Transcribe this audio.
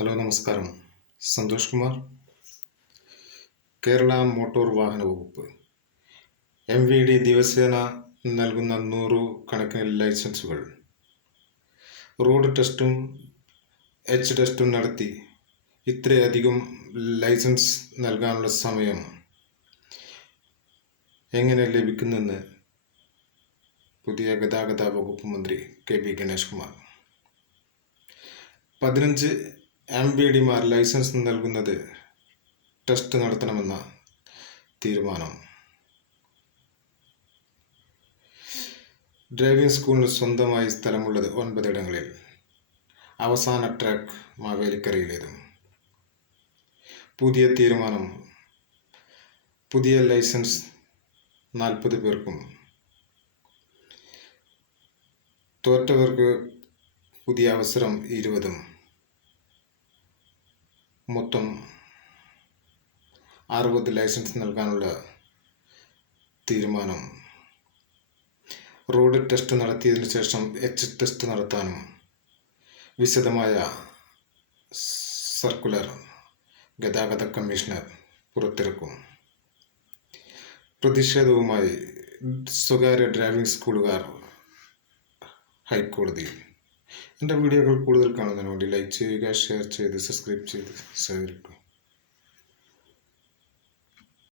Hello നമസ്കാരം. Santhosh Kumar. Kerala motor വാഹന വകുപ്പ്. എം വി ഡി ദിവസേന നൽകുന്ന നൂറു കണക്കിന് ലൈസൻസുകൾ. റോഡ് ടെസ്റ്റും എച്ച് ടെസ്റ്റും നടത്തി ഇത്രയധികം ലൈസൻസ് നൽകാനുള്ള സമയം എങ്ങനെ ലഭിക്കുന്നെന്ന് പുതിയ ഗതാഗത വകുപ്പ് മന്ത്രി കെ ബി ഗണേഷ് കുമാർ. പതിനഞ്ച് എം ബി ഡിമാർ ലൈസൻസ് നൽകുന്നത് ടെസ്റ്റ് നടത്തണമെന്ന തീരുമാനം. ഡ്രൈവിംഗ് സ്കൂളിന് സ്വന്തമായി സ്ഥലമുള്ളത് ഒൻപതിടങ്ങളിൽ. അവസാന ട്രാക്ക് മാവേലിക്കരയിലേതും. പുതിയ തീരുമാനം. പുതിയ ലൈസൻസ് നാൽപ്പത് പേർക്കും. തോറ്റവർക്ക് പുതിയ അവസരം ഇരുപതും. മൊത്തം അറുപത് ലൈസൻസ് നൽകാനുള്ള തീരുമാനം. റോഡ് ടെസ്റ്റ് നടത്തിയതിനു ശേഷം എച്ച് ടെസ്റ്റ് നടത്താനും വിശദമായ സർക്കുലർ ഗതാഗത കമ്മീഷണർ പുറത്തിറക്കും. പ്രതിഷേധവുമായി സ്വകാര്യ ഡ്രൈവിംഗ് സ്കൂളുകാർ ഹൈക്കോടതിയിൽ എന്റെ വീഡിയോകൾ കൂടുതൽ കാണുന്നതിന് വേണ്ടി ലൈക്ക് ചെയ്യുക ഷെയർ ചെയ്ത് സബ്സ്ക്രൈബ് ചെയ്ത് സഹകരിക്കുക